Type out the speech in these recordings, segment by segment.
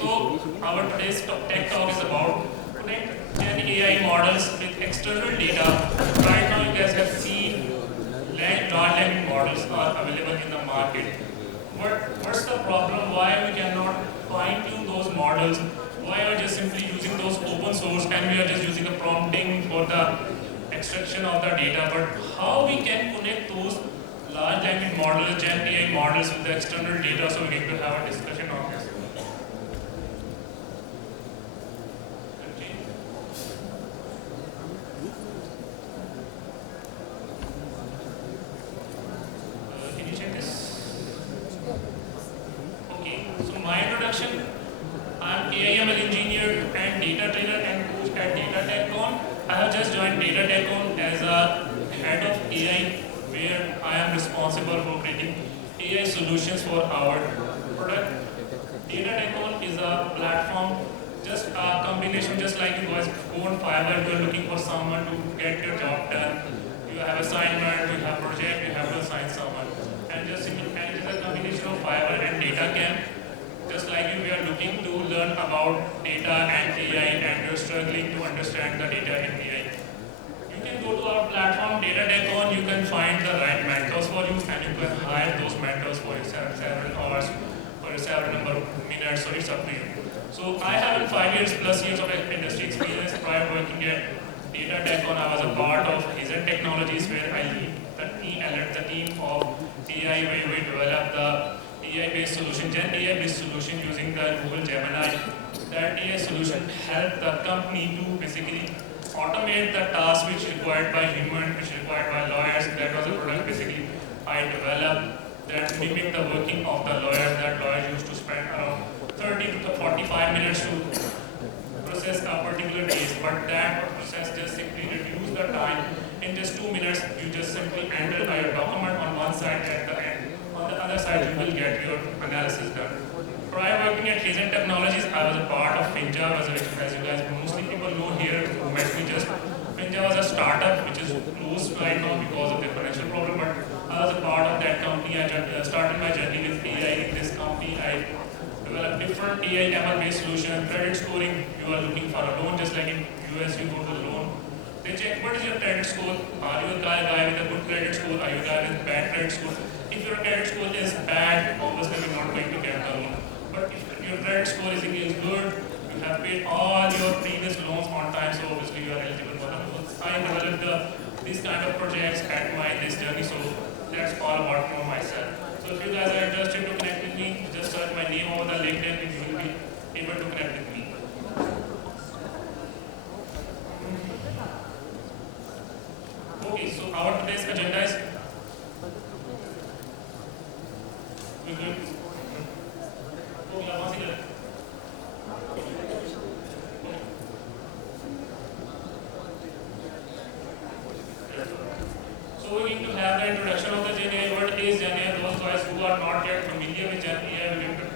So our today's tech talk is about connect Gen AI models with external data. Right now you guys have seen large language models are available in the market. What's the problem? Why we cannot fine tune those models? Why are we just simply using those open source and we are just using a prompting for the extraction of the data? But how we can connect those large language models, Gen AI models with the external data? So we need to have a discussion on this. Okay. Can you check this? Okay. So my introduction. I'm AIML engineer and data trainer and coach at DataTechCon. I have just joined DataTechCon as a head of AI, where I am responsible for creating AI solutions for our product. DataTechCon is a platform, just a combination, just like you guys go on Fiverr, you are looking for someone to get your job done. You have assignment, you have project, you have to assign someone. And just and it is a combination of Fiverr and DataCamp. Just like you, we are looking to learn about data and AI, and you're struggling to understand the data and AI. You can go to our platform, DataTechCon, you can find the right mentors for you, and you can hire those mentors for you several hours, for several number of minutes, so it's up to you. So I have 5 years plus years of industry experience prior to working at DataTechCon. I was a part of Hinder Technologies, where I lead the team of AI, where we develop the AI-based solution, Gen AI-based solution using the Google Gemini. That AI solution helped the company to basically automate the tasks which required by human, which required by lawyers. That was a product basically I developed that mimicked the working of the lawyers. That lawyers used to spend around 30 to 45 minutes to process a particular case, but that process just simply reduced the time. In just 2 minutes, you just simply enter your document on one side at the end. On the other side, you will get your analysis done. Prior working at Hinder Technologies, I was a part of Finja, as you guys mostly people know here who met me just. Finja was a startup which is closed right now because of the financial problem, but I was a part of that company. I started my journey with AI in this company. I developed different AI ML-based solutions, credit scoring. You are looking for a loan, just like in US, you go to the loan. They check what is your credit score. Are you a guy with a good credit score? Are you a guy with bad credit score? If your credit score is bad, obviously you're not going to get the loan. But if your credit score is good, you have paid all your previous loans on time, so obviously you are eligible for the loans. I developed these kind of projects at this journey, so that's all about myself. So if you guys are interested to connect with me, just search my name over the LinkedIn, and you will be able to connect with me. Okay, so our today's agenda is so we need to have the introduction of the GenAI. What is GenAI? Those guys who are not yet familiar with GenAI, we're going to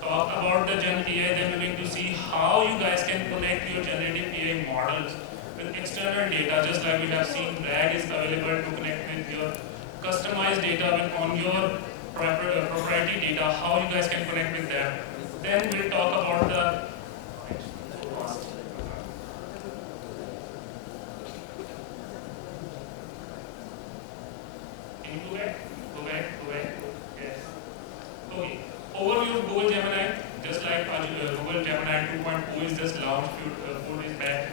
talk about the GenAI. Then we're going to see how you guys can connect your generative AI models with external data, just like we have seen RAG is available to connect with your customized data on your proprietary data, how you guys can connect with them. Then we'll talk about the Go back. Yes. Okay. Overview of Google Gemini, just like Google Gemini 2.0 is just launched 4 days back.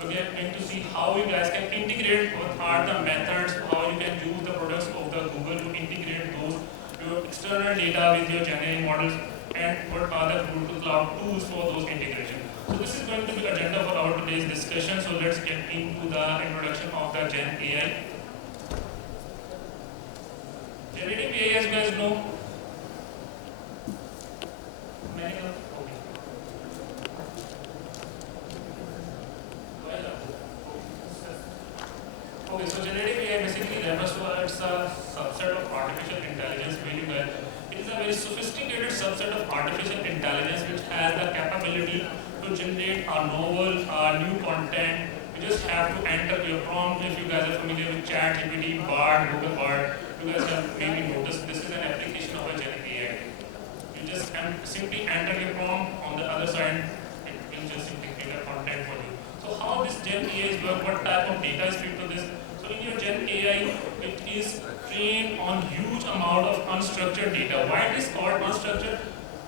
So we are going to see how you guys can integrate, what are the methods, how you can use the products of the Google to integrate those your external data with your GenAI models, and what are the Google Cloud tools for those integration. So this is going to be agenda for our today's discussion. So let's get into the introduction of the Gen AI. Generative AI, as you guys know, okay, so generative AI basically refers to it's a subset of artificial intelligence, meaning that it is a very sophisticated subset of artificial intelligence which has the capability to generate a novel, new content. You just have to enter your prompt. If you guys are familiar with ChatGPT, Bard, Google Bard, you guys have maybe noticed this is an application of a Gen AI. You You just simply enter your prompt. On the other side, it will just simply create a content for you. So how this Gen AI work? What type of data is fed to this? So in your Gen AI, it is trained on huge amount of unstructured data. Why it is called unstructured?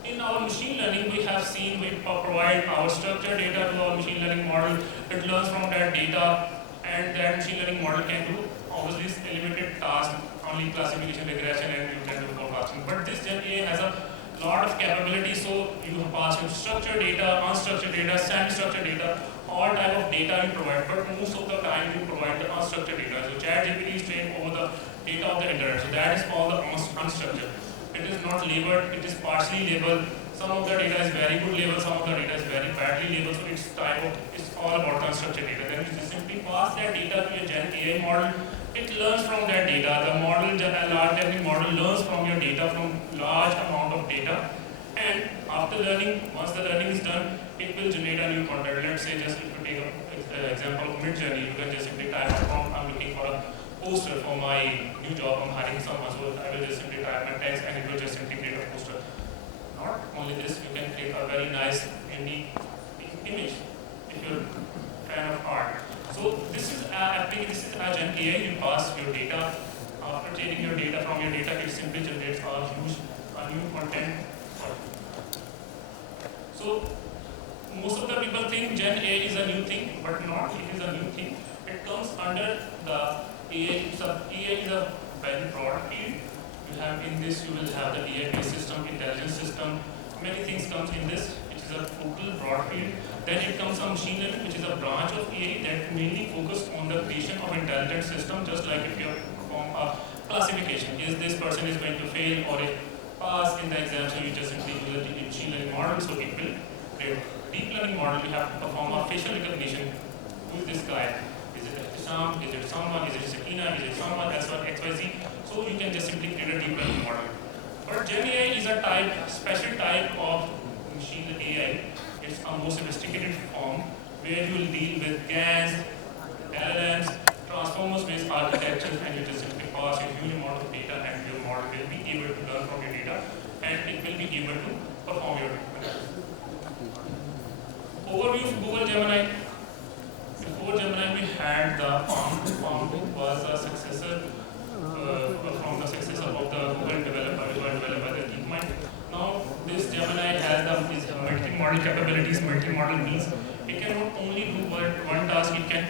In our machine learning, we have seen we provide our structured data to our machine learning model. It learns from that data, and that machine learning model can do obviously limited tasks, only classification, regression, and you can do forecasting. But this Gen AI has a lot of capabilities, so you pass in structured data, unstructured data, semi-structured data, all type of data you provide, but most of the time you provide the unstructured data. So ChatGPT is trained over the data of the internet, so that is called the unstructured. It is not labeled, it is partially labeled. Some of the data is very good labeled, some of the data is very badly labeled, so it's all about unstructured data. Then you just simply pass that data to your Gen AI model. It learns from that data. The model, a large language model learns from your data, from large amount of data. And after learning, once the learning is done, it will generate a new content. Let's say just if you take an example of mid-journey, you can just simply type a prompt, I'm looking for a poster for my new job, I'm hiring someone, so I will just simply type my text and it will just simply create a poster. Not only this, you can create a very nice, unique image if you're a fan of art. So this is a Gen AI. You pass your data. After taking your data from your data, it simply generates a new content. So most of the people think Gen AI is a new thing, but not. It is a new thing. It comes under the AI. AI is a very broad field. You have in this, you will have the AI-based system, intelligence system. Many things comes in this. It is a total broad field. Then it comes a machine learning, which is a branch of AI that mainly focused on the creation of intelligent system. Just like if you perform a classification, is this person is going to fail or pass in the exam? So you just simply use a machine learning model, so it will create deep learning model. You have to perform a facial recognition. Who is this guy? Is it Ehtisham? Is it someone? Is it Sakina? Is it someone? XYZ. So you can just simply create a deep learning model. But Gen AI is a special type of machine AI. It's a more sophisticated form where you will deal with GANs, LLMs, transformers-based architectures, and you just simply pass a huge amount of data, and your model will be able to learn from your data, and it will be able to perform your analysis. Overview of Google Gemini. Before Gemini, we had the Palm, was a successor from the successor of the Google developer, the DeepMind. Now, this Gemini has the multi-model capabilities. Multi-model means it can not only do one task, it can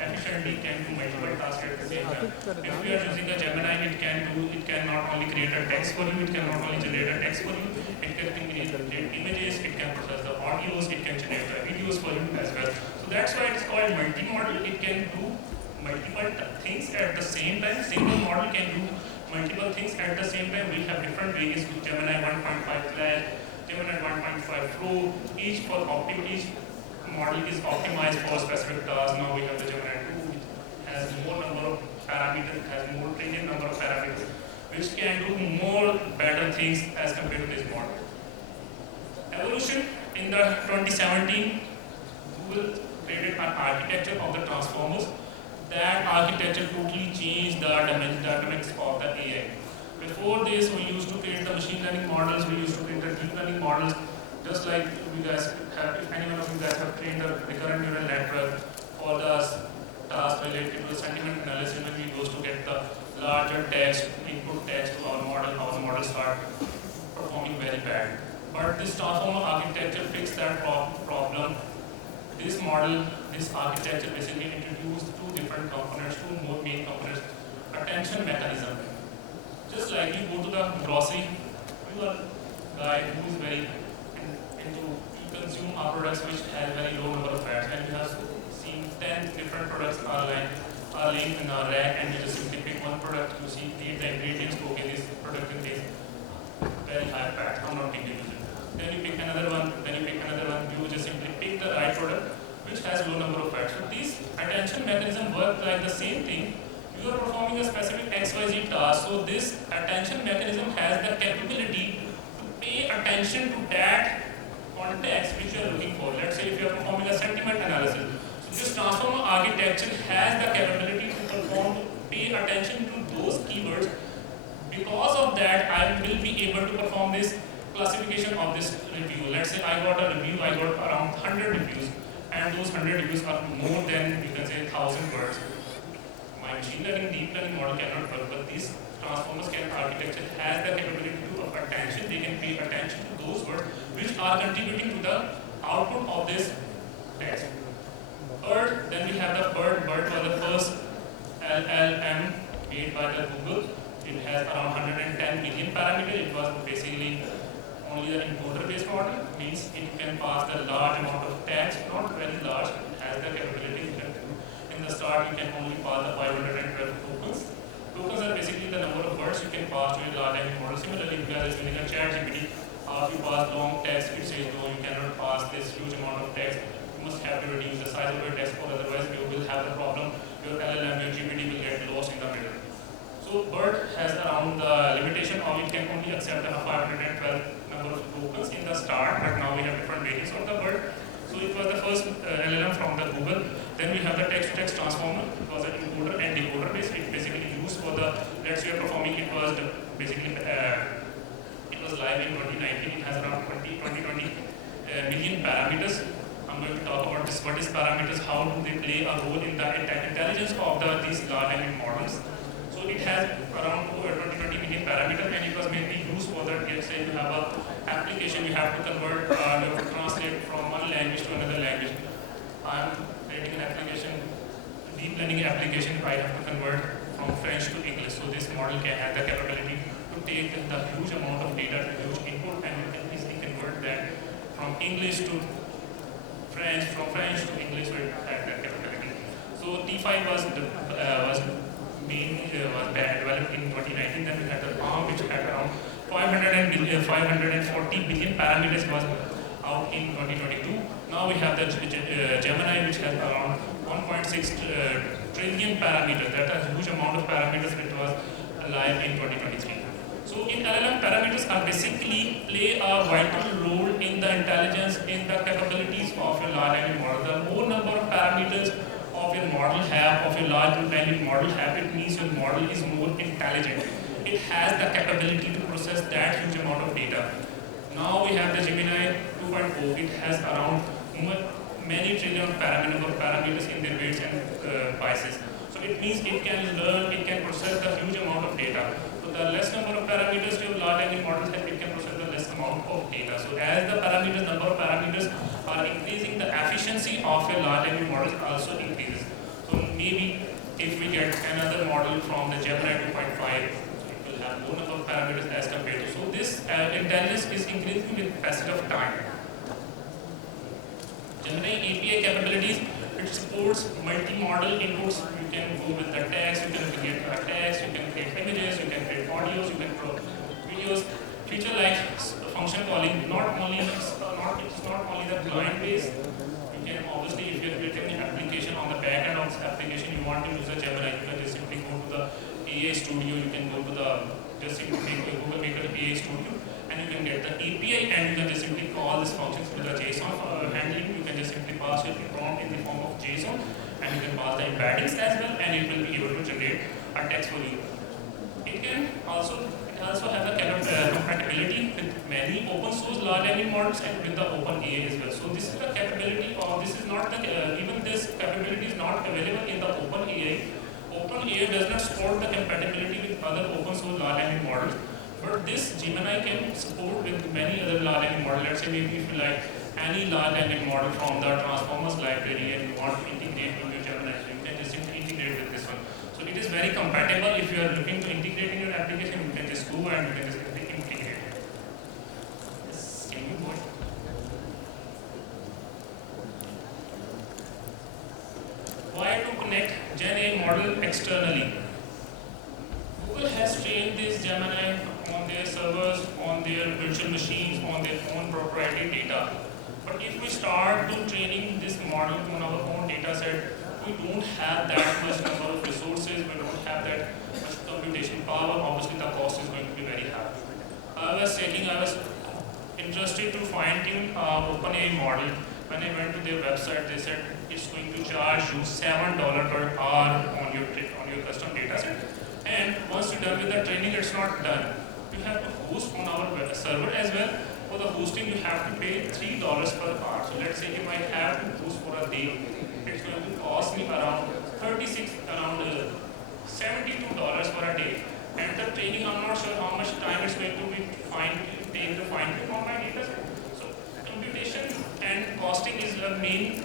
efficiently do multiple tasks at the same time. If you are using a Gemini, it can not only create a text for you, it can not only generate a text for you, it can create images, it can process the audios, it can generate the videos for you as well. So that's why it's called multi-model. It can do multiple things at the same time. Single model can do multiple things at the same time. We have different variants with Gemini 1.5 Flash, Gemini 1.5 Pro. Each model is optimized for a specific task. Now we have the Gemini 2, which has more number of parameters, has more trillion number of parameters, which can do more better things as compared to this model. Evolution. In the 2017, Google created an architecture of the transformers. That architecture totally changed the dynamics of the AI. Before this, we used to create the machine learning models, we used to create the deep learning models, just like you guys have, if any one of you guys have trained the recurrent neural network for the task related to the sentiment analysis, when we goes to get the larger text, input text to our model start performing very bad. But this transformer architecture fixed that problem. This model, this architecture basically introduced two different components, two more main components. Attention mechanism. Just like you go to the grocery, you are a guy who is very into, you consume our products which have very low number of fats, and you have seen 10 different products are laying in a rack, and you just simply pick one product, you see, read the ingredients, okay, this product contains very high fat, I'm not taking it. Then you pick another one, you just simply pick the right product which has low number of fats. So these attention mechanism work like the same thing. You are performing a specific XYZ task, so this attention mechanism has the capability to pay attention to that context which you are looking for. Let's say if you are performing a sentiment analysis, so this transformer architecture has the capability to pay attention to those keywords. Because of that, I will be able to perform this classification of this review. Let's say I got a review, I got around 100 reviews, and those 100 reviews are more than, you can say, 1,000 words. My machine learning, deep learning model cannot work, but these transformers can architecture has the capability to of attention. They can pay attention to those words which are contributing to the output of this text. Third, then we have the BERT. BERT was the first LLM made by the Google. It has around 110 million parameters. It was basically only the encoder-based model, means it can pass the large amount of text, not very large, it has the capability. In the start, you can only pass the 512 tokens. Tokens are basically the number of words you can pass to a large language model. Similarly, if you are using a chat GPT, if you pass long text, it says no, you cannot pass this huge amount of text. You must have to reduce the size of your text, or otherwise you will have a problem. Your LLM, your GPT will get lost in the middle. So BERT has around the limitation of it can only accept a 512 number of tokens in the start, but now we have different variants of the BERT. So it was the first LLM from the Google. Then we have the text-to-text transformer. It was an encoder and decoder based. It basically used for the, let's say performing, it was basically, it was live in 2019. It has around 20 million parameters. I'm going to talk about this, what is parameters, how do they play a role in the intelligence of these large language models. So it has around 20 million parameters, and it was mainly used for that. Let's say you have an application, you have to convert, you have to translate from one language to another language. I'm writing an application, deep learning application, I have to convert from French to English. So this model can have the capability to take the huge amount of data, to huge input, and you can easily convert that from English to French, from French to English, so it had that capability. So T5 was developed in 2019. Then we had the PALM, which had around 540 billion parameters, was out in 2022. Now we have the Gemini, which has around 1.6 trillion parameters. That's a huge amount of parameters which was live in 2023. So in LLM, parameters are basically play a vital role in the intelligence, in the capabilities of your large language model. The more number of parameters of your model have, of your large language model have, it means your model is more intelligent. It has the capability to process that huge amount of data. Now we have the Gemini 2.0. It has around many trillion parameters in their weights and biases. So it means it can learn, it can process the huge amount of data. So the less number of parameters your large language models have, it can process the less amount of data. So as the parameters, number of parameters are increasing, the efficiency of your large language models also increases. So maybe if we get another model from the Gemini 2.5, it will have more number of parameters as compared to. So this intelligence is increasing with passage of time. Gemini API capabilities, it supports multi-model inputs. You can go with the text, you can create a text, you can create images, you can create audios, you can create videos. Feature like function calling, it's not only the client base. You can obviously, if you're creating an application on the back end of this application, you want to use a Gemini, you can just simply go to the AI Studio, you can go to the, just simply Google make an AI Studio, and you can get the API, and you can just simply call this functions with the JSON handling. You can just simply pass your prompt in the form of JSON, and you can pass the embeddings as well, and it will be able to generate a text for you. It also have the compatibility with many open source large language models and with the OpenAI as well. So this is the capability of, this is not the, even this capability is not available in the OpenAI. OpenAI does not support the compatibility with other open source large language models, but this Gemini can support with many other large language models. Let's say maybe if you like any large language model from the Transformers library and you want to integrate with your Gemini, so you can just simply integrate with this one. So it is very compatible. If you are looking to integrate in your application, you can just go and you can just simply integrate. Yes, can you go ahead? Why to connect GenAI model externally? Google has trained this Gemini on their servers, on their virtual machines, on their own proprietary data. But if we start to training this model on our own data set, we don't have that much number of resources, we don't have that much computation power. Obviously, the cost is going to be very high. I was interested to fine-tune OpenAI model. When I went to their website, they said it's going to charge you $7 per hour on your custom data set. And once you're done with the training, it's not done. You have to host on our web server as well. For the hosting, you have to pay $3 per hour. So let's say if I have to host for a day, it's going to cost me around $72 for a day. And the training, I'm not sure how much time it's going to be take to fine tune on my data set. So computation and costing is the main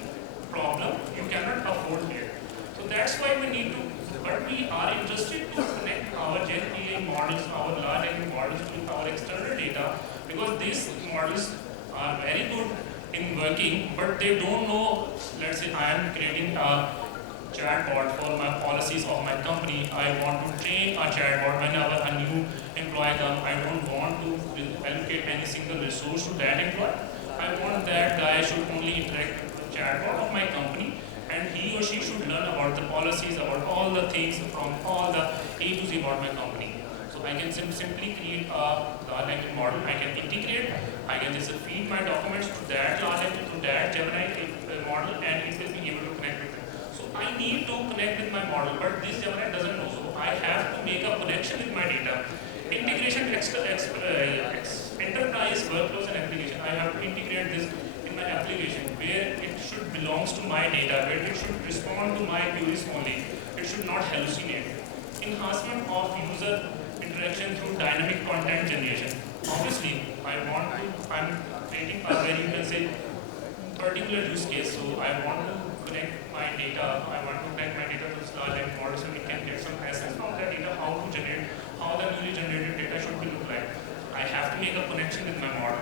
problem you cannot afford here. So that's why we need to, but we are interested to connect our GenAI models, our large language models with our external data, because these models are very good in working, but they don't know, let's say I am creating a chatbot for my policies of my company. I want to train a chatbot whenever a new employee comes. I don't want to allocate any single resource to that employee. I want that guy should only interact with the chatbot of my company, and he or she should learn about the policies, about all the things from all the A to Z about my company. So I can simply create a large language model. I can integrate. I can just feed my documents to that large language, to that Gemini model, and it will be able to connect with it. So I need to connect with my model, but this Gemini doesn't know. So I have to make a connection with my data. Integration enterprise workflows and application. I have to integrate this in my application where it should belongs to my data, where it should respond to my queries only. It should not hallucinate. Enhancement of user interaction through dynamic content generation. Obviously, I'm creating a very, you can say, particular use case. So I want to connect my data. I want to connect my data to this large language model so we can get some essence from that data, how to generate, how the newly generated data should be look like. I have to make a connection with my model.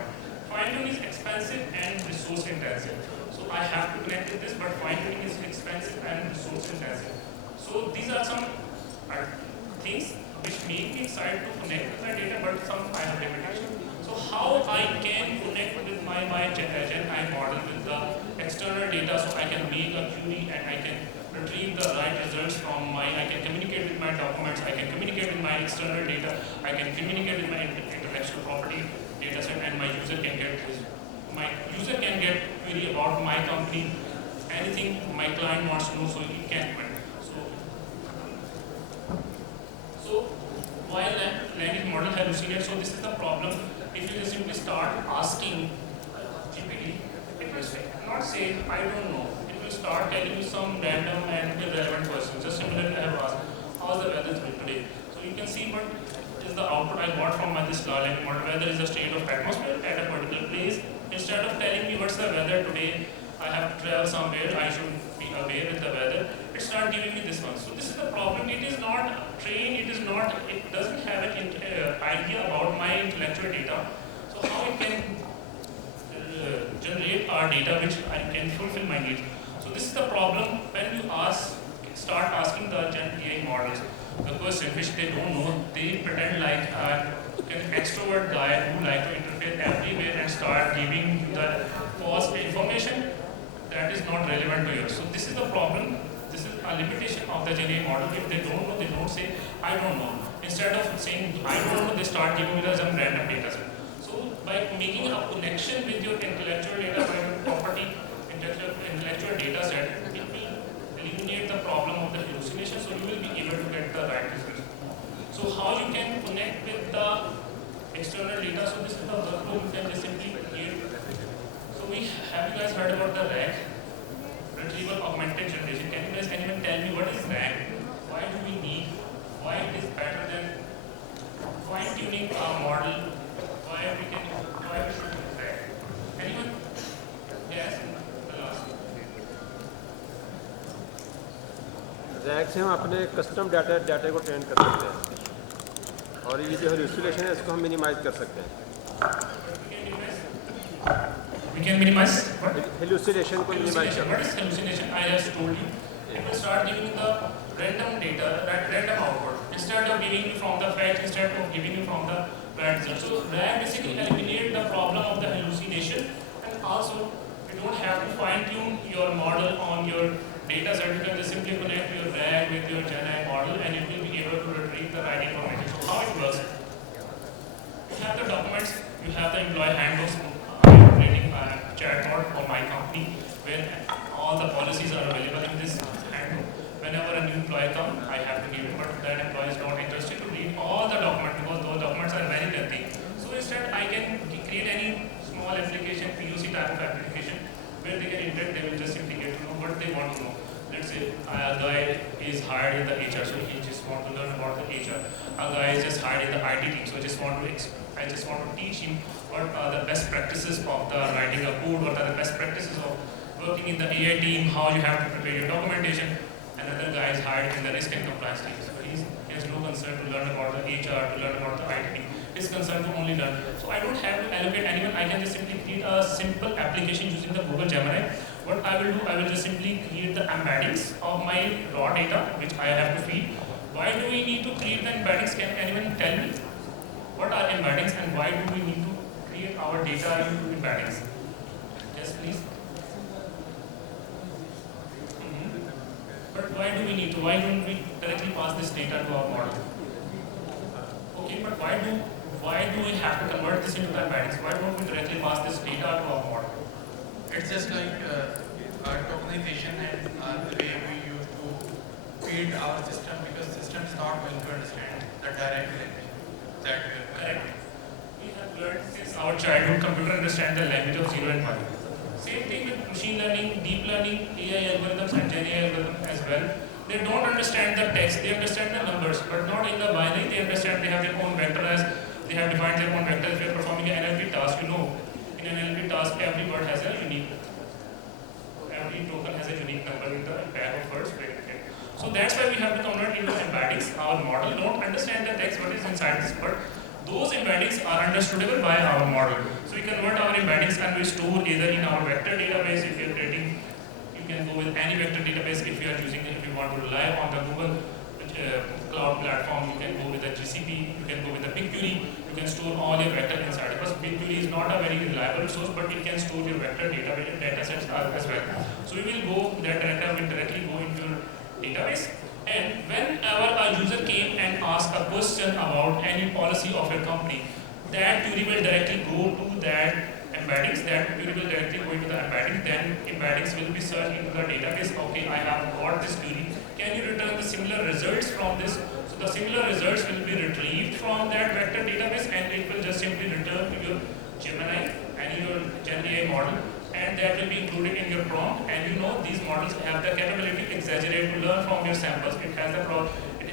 Fine-tuning is expensive and resource intensive. So I have to connect with this, but fine-tuning is expensive and resource intensive. So these are some things which make me excited to connect with my data, but some I have limitation. So how I can connect with my GenAI model with the external data, so I can make a query and I can retrieve the right results from I can communicate with my documents, I can communicate with my external data, I can communicate with my intellectual property data set, and my user can get query about my company, anything my client wants to know, so he can query. So while language model hallucinates, so this is the problem. If you just simply start asking GPT, it will not say, I don't know. It will start telling you some random and irrelevant questions. Just similarly, I have asked, how's the weather today? So you can see what is the output I got from this large language model. Weather is the state of atmosphere at a particular place. Instead of telling me what's the weather today, I have to travel somewhere, I should be aware with the weather. It starts giving me this one. So this is the problem. It is not trained, it doesn't have an idea about my intellectual data. So how it can generate our data which I can fulfill my needs. So this is the problem when you start asking the GenAI models the question which they don't know. They pretend like an extrovert guy who like to interfere everywhere and start giving you the false information that is not relevant to you. So this is the problem. This is a limitation of the GenAI model. If they don't know, they don't say, I don't know. Instead of saying, I don't know, they start giving you some random data set. So by making a connection with your intellectual data, property, intellectual data set, it will eliminate the problem of the hallucination, so you will be able to get the right result. So how you can connect with the external data? So this is the workflow you can just simply create. So have you guys heard about the RAG? Retrieval augmented generation. Can you guys anyone tell me what is RAG? Why do we need? Why it is better than fine-tuning our model? Why we should do RAG? Anyone? Yes. The last. Rag से हम अपने custom data को train कर सकते हैं और ये जो हाल्यूसिनेशन है इसको हम मिनिमाइज कर सकते हैं. We can minimize what? Hallucination को minimize करना. What is hallucination? I just told you. It will start giving you the random data, random output. Instead of giving you from the facts, instead of giving you from the right result. So RAG basically eliminate the problem of the hallucination, and also you don't have to fine-tune your model on your data set. You can just simply connect your RAG with your GenAI model, and it will be able to retrieve the right information. So how it works? You have the documents, you have the employee handbooks. I am creating a chatbot for my company where all the policies are available in this handbook. Whenever a new employee comes, I have to give him, but that employee is not interested to read all the documents because those documents are very lengthy. So instead, I can create any small application, POC type of application, where they can interact, they will just simply get to know what they want to know. Let's say a guy is hired in the HR, so he just want to learn about the HR. A guy is just hired in the IT team, so I just want to teach him what are the best practices of the writing a code, what are the best practices of working in the AI team, how you have to prepare your documentation. Another guy is hired in the risk and compliance team, so he has no concern to learn about the HR, to learn about the IT team. His concern to only learn. So I don't have to allocate anyone. I can just simply create a simple application using the Google Gemini. What I will do, I will just simply create the embeddings of my raw data, which I have to feed. Why do we need to create the embeddings? Can anyone tell me? What are embeddings and why do we need to create our data into embeddings? Yes, please. But why do we need to? Why don't we directly pass this data to our model? Okay, but why do we have to convert this into the embeddings? Why don't we directly pass this data to our model? It's just like our tokenization and the way we used to feed our system, because system is not going to understand the direct language that we are Correct. We have learned since our childhood computer understand the language of 0 and 1. Same thing with machine learning, deep learning, AI algorithms and GenAI algorithms as well. They don't understand the text, they understand the numbers, but not in the binary. They understand they have their own vector as they have defined their own vector. If you are performing an NLP task, you know, in an NLP task, every word has a unique, every token has a unique number in the pair of words. So that's why we have to convert into embeddings. Our model don't understand the text, what is inside this word. Those embeddings are understandable by our model. So we convert our embeddings and we store either in our vector database. If you are creating, you can go with any vector database. If you are using it, if you want to rely on the Google cloud platform, you can go with the GCP, you can go with the BigQuery, you can store all your vector inside. Because BigQuery is not a very reliable source, but it can store your vector data sets as well. So we will go, that data will directly go into your database. And whenever a user came and asked a question about any policy of your company, that query will directly go to that embeddings, that query will directly go into the embedding, then embeddings will be searched into the database. Okay, I have got this query. Can you return the similar results from this? So the similar results will be retrieved from that vector database and it will just simply return to your Gemini and your GenAI model, and that will be included in your prompt. And you know these models have the capability to exaggerate, to learn from your samples. It has the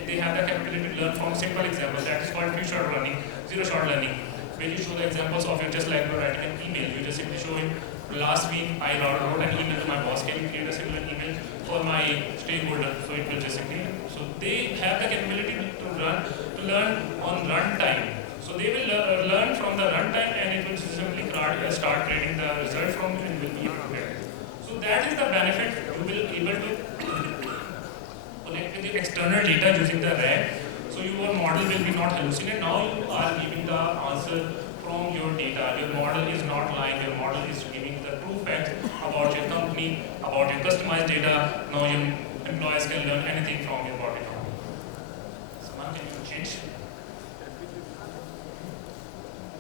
they have the capability to learn from simple examples. That is called few-shot learning, zero-shot learning. When you show the examples of your, just like you're writing an email, you just simply show him, last week I wrote an email to my boss, can you create a similar email for my stakeholder? So it will just simply, so they have the capability to learn on runtime. So they will learn from the runtime and it will simply start creating the result from it and will be able to get. So that is the benefit. You will be able to connect with the external data using the RAG. So your model will be not hallucinate. Now you are giving the answer from your data. Your model is not lying. Your model is giving the true facts about your company, about your customized data. Now your employees can learn anything from your body. Someone, can you change?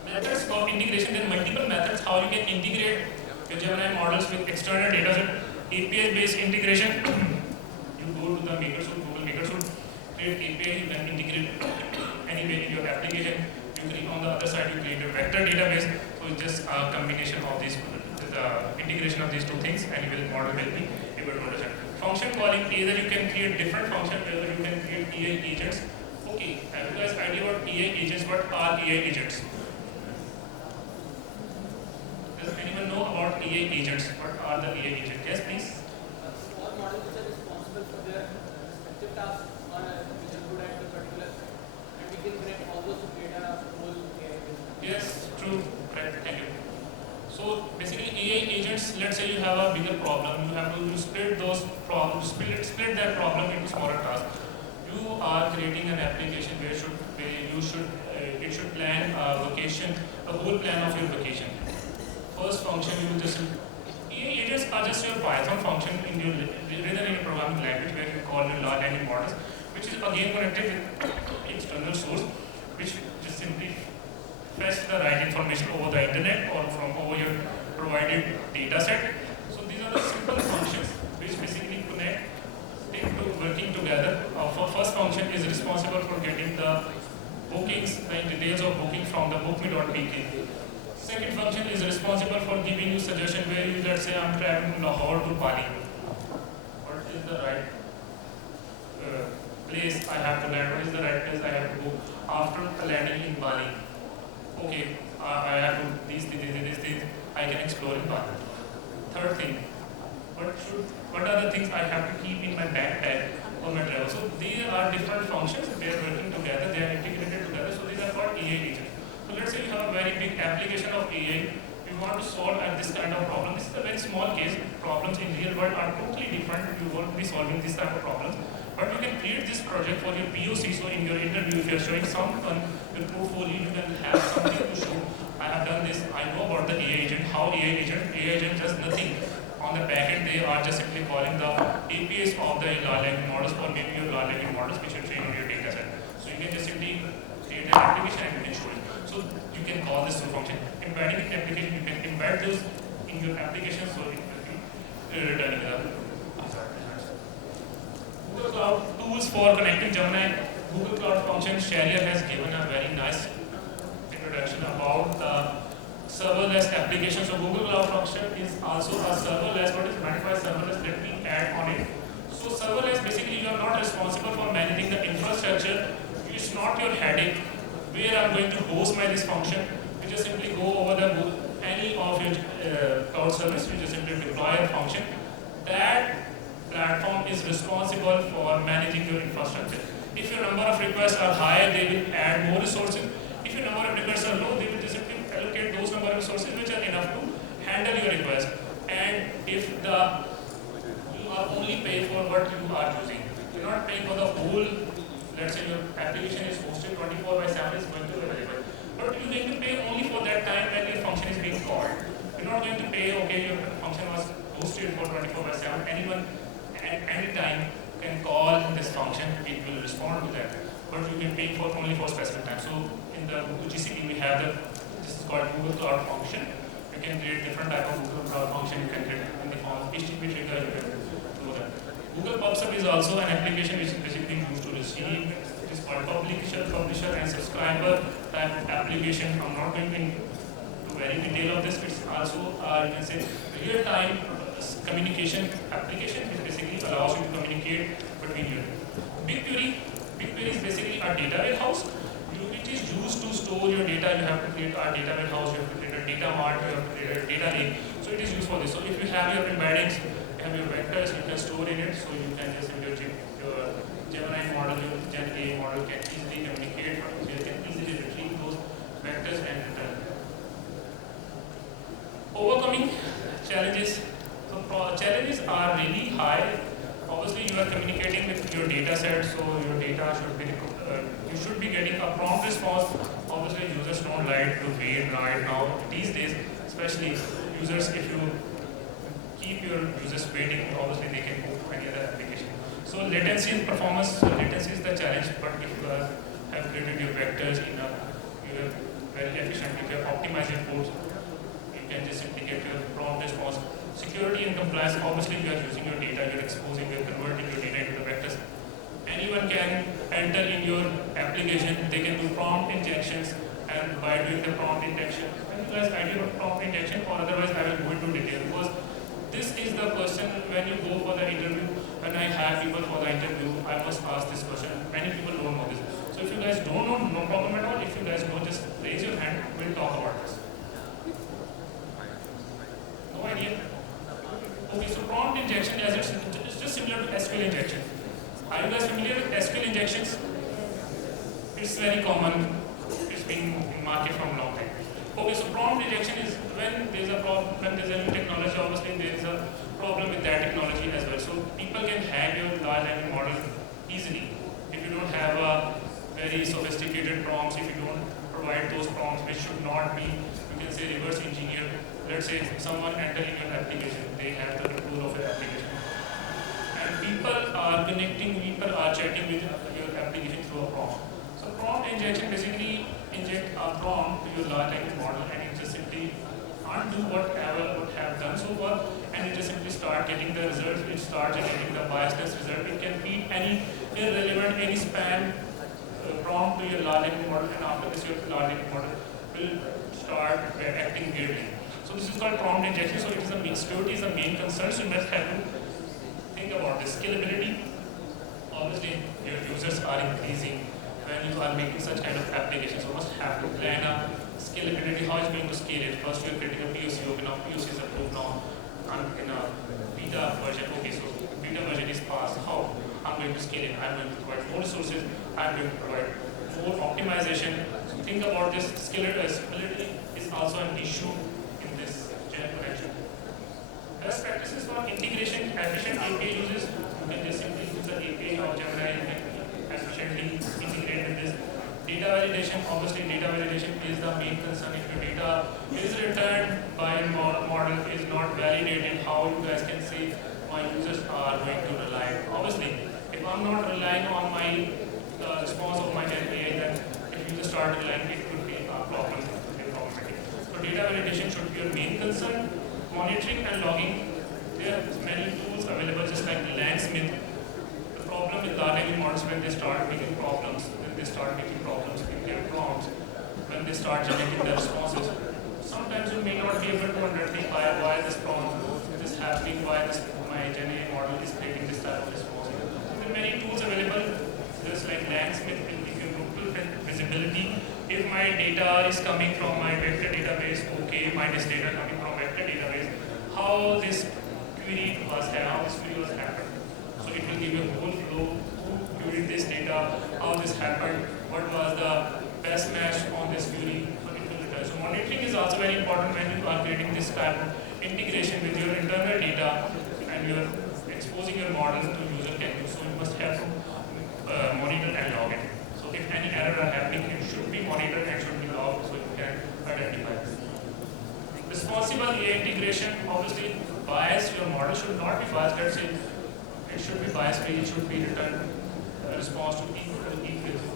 Methods of integration. There are multiple methods how you can integrate your Gemini models with external data set. API-based integration. You go to the MakerSuite, Google MakerSuite, create API, you can integrate anywhere in your application. You create on the other side, you create a vector database. So it's just a combination of these, the integration of these two things, and your model will be able to understand. Function calling, either you can create different functions, either you can create AI agents. Okay, have you guys idea about AI agents? What are AI agents? Does anyone know about AI agents? What are the AI agents? Yes, please. All models which are responsible for their respective tasks or which are good at the particular, and we can connect all those to create a whole AI business. Yes, true. Correct. Thank you. So basically, AI agents. Let's say you have a bigger problem. You have to split those problems, split that problem into smaller tasks. You are creating an application where it should plan a vacation, a whole plan of your vacation. First function, you will just AI agents are just your Python function in your written in a programming language where you call your large language models, which is again connected with external source, which just simply fetch the right information over the internet or from over your provided data set. So these are the simple functions which basically connect into working together. Our first function is responsible for getting the bookings, the details of booking from the bookme.pk. Second function is responsible for giving you suggestion where you, let's say I'm traveling from Lahore to Bali. What is the right place I have to land? What is the right place I have to go after landing in Bali? Okay, I have to these things I can explore in Bali. Third thing, what are the things I have to keep in my backpack for my travel? So these are different functions. They are working together. They are integrated together. So these are called AI agents. So let's say you have a very big application of AI. You want to solve this kind of problem. This is a very small case. Problems in real world are totally different. You won't be solving this type of problems. But you can create this project for your POC. So in your interview, if you're showing someone your portfolio, you can have something to show. I have done this. I know about the AI agent. How AI agent does nothing. On the back end, they are just simply calling the APIs of the large language models or maybe your large language models which you train on your data set. So you can just simply create an application and you can show it. So you can call this through function. Embedding an application, you can embed those in your application so it will be returning the Google Cloud tools for connecting Gemini. Google Cloud Functions. Sharia has given a very nice introduction about the serverless application. So Google Cloud Function is also a serverless. What is meant by serverless? Let me add on it. So serverless, basically you are not responsible for managing the infrastructure. It's not your headache where I'm going to host this function. You just simply go over any of your cloud service. You just simply deploy a function. That platform is responsible for managing your infrastructure. If your number of requests are high, they will add more resources. If your number of requests are low, they will just simply allocate those number of resources which are enough to handle your request. And if you are only paying for what you are using, you're not paying for the whole. Let's say your application is hosted 24/7, is going to be available, but you're going to pay only for that time when your function is being called. You're not going to pay, okay, your function was hosted for 24/7. Anyone at any time can call this function, it will respond to that. But you can pay for only for specific time. So in the Google GCP, we have this is called Google Cloud Function. You can create different type of Google Cloud Function. You can create in the form of HTTP trigger. You can do that. Google PubSub is also an application which is basically used to receive. It is called publisher and subscriber type of application. I'm not going into very detail of this. It's also you can say real-time communication application which basically allows you to communicate between you. BigQuery is basically a data warehouse. It is used to store your data. You have to create a data warehouse. You have to create a data mart. You have to create a data lake. So it is used for this. So if you have your embeddings, you have your vectors, you can store in it. So you can just your Gemini model, your GenAI model can easily communicate. You can easily retrieve those vectors and return. Overcoming challenges. So challenges are really high. Obviously, you are communicating with your data set, so your data should be you should be getting a prompt response. Obviously, users don't like to wait right now these days, especially users. If you keep your users waiting, obviously they can go to any other application. So latency and performance. So latency is the challenge, but if you have created your vectors in you are very efficient. If you have optimized your codes, you can just simply get your prompt response. Security and compliance, obviously you are using your data, you're exposing, you're converting your data into the vectors. Anyone can enter in your application, they can do prompt injections, and by doing the prompt injection, when you guys idea of prompt injection, or otherwise I will go into detail, because this is the question when you go for the interview. When I have people for the interview, I must ask this question. Many people don't know this. So if you guys don't know, no problem at all. If you guys know, just raise your hand, we'll talk about this. No idea? Okay, so prompt injection, as it's just similar to SQL injection. Are you guys familiar with SQL injections? It's very common. It's been in market from a long time. Okay, so prompt injection is when there's a problem, when there's a new technology, obviously there is a problem with that technology as well. So people can hack your large language model easily. If you don't have a very sophisticated prompts, if you don't provide those prompts which should not be, you can say reverse engineered. Let's say someone entering your application, they have the control of your application. And people are connecting, people are chatting with your application through a prompt. So prompt injection basically inject a prompt to your large language model and it just simply undo whatever would have done so far and it just simply start getting the results, it starts getting the biasness result. It can feed any irrelevant, any spam prompt to your large language model and after this your large language model will start acting weirdly. So this is called prompt injection. So it is security is the main concern. So you must have to think about the scalability. Obviously, your users are increasing when you are making such kind of applications. So you must have to plan a scalability. How is going to scale it? First, you are creating a POC. Okay, now POC is approved now. And in a beta version, okay, so beta version is passed. How? I'm going to scale it. I'm going to provide more resources. I'm going to provide more optimization. So think about this. Scalability is also an issue in this gen connection. Best practices for integration, efficient API uses. You can just simply use the API of Gemini and efficiently integrate with this. Data validation, obviously data validation is the main concern. If your data is returned by a model, is not validated, how you guys can say my users are going to rely. Obviously, if I'm not relying on my response of my GenAI, then if users start relying, it could be a problem. So data validation should be your main concern. Monitoring and logging, there are many tools available, just like Langsmith. The problem with large language models when they start making problems, in their prompts, when they start generating their responses. Sometimes you may not be able to understand why this prompt is happening, why my GenAI model is creating this type of response. There are many tools available, just like Langsmith will give you local visibility. If my data is coming from my vector database, okay, my this data coming from vector database, how this query was happened. So it will give you a whole flow, who queried this data, how this happened, what was the best match on this query. So it will return. So monitoring is also very important when you are creating this type of integration with your internal data and you're exposing your model to user can use. So you must have to monitor and log it. So if any error are happening, it should be monitored and should be logged so you can identify this. Responsible AI integration, obviously bias, your model should not be biased. Let's say it should be bias free, it should be returned response to equal.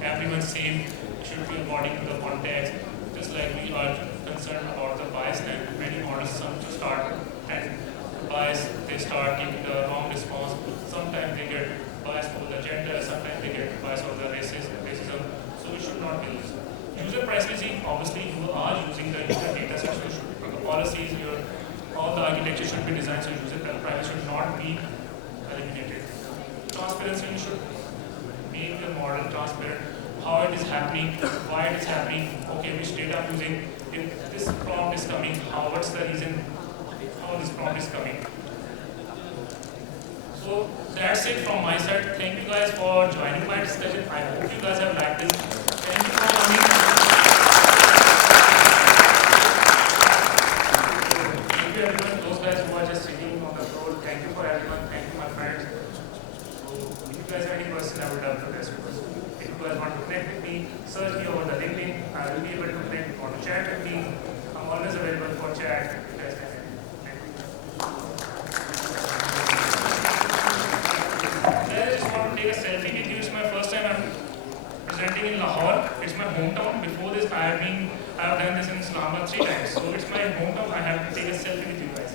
Everyone's same, it should be according to the context. Just like we are concerned about the bias, and many models some start and bias, they start giving the wrong response. Sometimes they get bias for the gender, sometimes they get bias for the racism. So it should not be this. User privacy, obviously you are using the user data set, so the policies, all the architecture should be designed so user privacy should not be eliminated. Transparency, you should make the model transparent, how it is happening, why it is happening, okay, which data I'm using, if this prompt is coming, what's the reason how this prompt is coming. So that's it from my side. Thank you guys for joining my discussion. I hope you guys have liked this. Thank you for coming. Thank you everyone, those guys who are just sitting on the floor. Thank you for everyone. Thank you my friends. So if you guys have any questions, I would love to ask you. If you guys want to connect with me, search me over the LinkedIn. I will be able to connect. If you want to chat with me, I'm always available for chat. If you guys have any. I just want to take a selfie with you. It's my first time I'm presenting in Lahore. It's my hometown. Before this, I have done this in Islamabad 3 times. So it's my hometown. I have to take a selfie with you guys.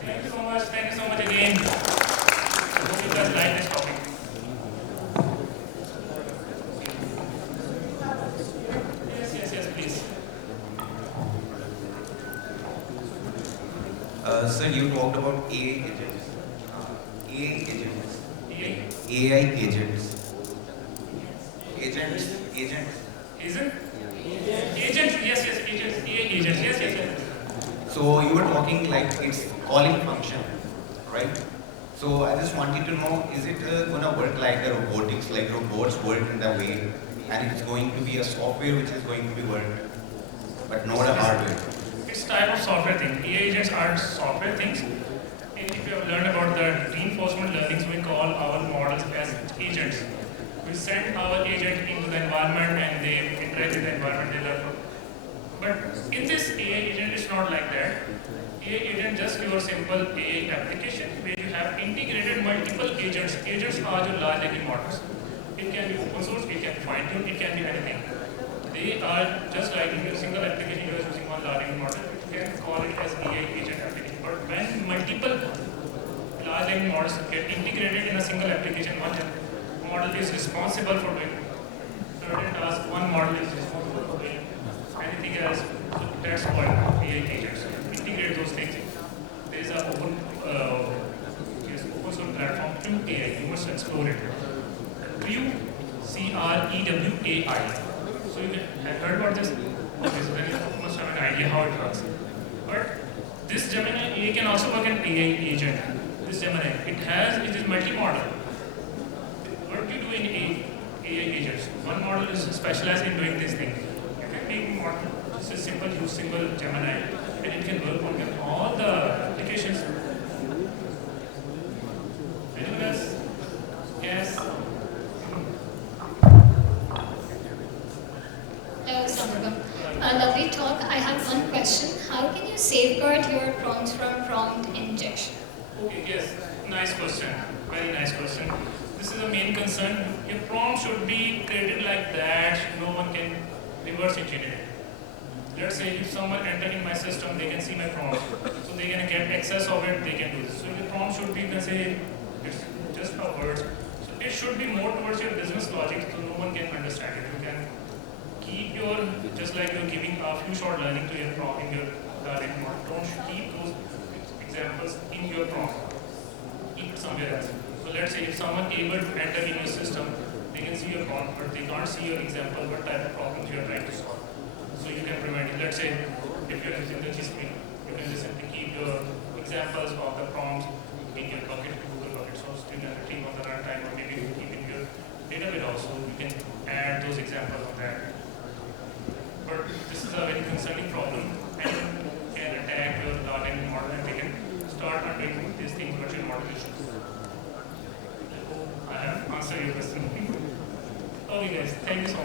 Thank you so much. Thank you so much again. I hope you guys like this topic. Yes, please. Sir, you talked about AI agents. AI agents. Agents. Agent? Agents, yes, agents. AI agents, yes. So you were talking like it's calling function, right? So I just wanted to know, is it gonna work like the robotics, like robots work in the way, and it's going to be a software which is going to be worked, but not a hardware? It's type of software thing. AI agents are software things. And if you have learned about the reinforcement learnings, we call our models as agents. We send our agent into the environment and they interact with the environment, they learn from. But in this AI agent, it's not like that. AI agent just your simple AI application where you have integrated multiple agents. Agents are your large language models. It can be open source, it can be fine-tuned, it can be anything. They are just like in a single application you are using one large language model, you can call it as AI agent application. But when multiple large language models get integrated in a single application. One model is responsible for doing certain tasks, one model is responsible for doing anything else. So that's what AI agents integrate those things. There is an open source platform QAI. You must explore it. QCREWAI. So you have heard about this? Okay, so then you must have an idea how it works. But this Gemini AI can also work an AI agent. This Gemini, it is multi-model. What do you do in AI agents? One model is specialized in doing this thing. You can make model just a simple, use single Gemini, and it can work on all the applications. Anyone else? Yes. Hello, Samarabam. Lovely talk. I have one question. How can you safeguard your prompts from prompt injection? Okay, yes. Nice question. Very nice question. This is the main concern. Your prompt should be created like that. No one can reverse engineer it. Let's say if someone enter in my system, they can see my prompt. So they can get access of it, they can do this. So the prompt should be, you can say, it's just a word. So it should be more towards your business logic so no one can understand it. You can keep your, just like you're giving a few short learning to your prompt in your learning model. Don't keep those examples in your prompt. Keep it somewhere else. So let's say if someone able to enter in your system, they can see your prompt, but they can't see your example, what type of problems you are trying to solve. So you can prevent it. Let's say if you're using the GSP, you can just simply keep your examples of the prompts in your bucket, Google bucket, so you can think on the runtime, or maybe you keep in your database also. You can add those examples of that. But this is a very concerning problem, and can attack your learning model, and they can start undoing these things, but your model issues. I have answered your question. Okay, guys, thank you so much.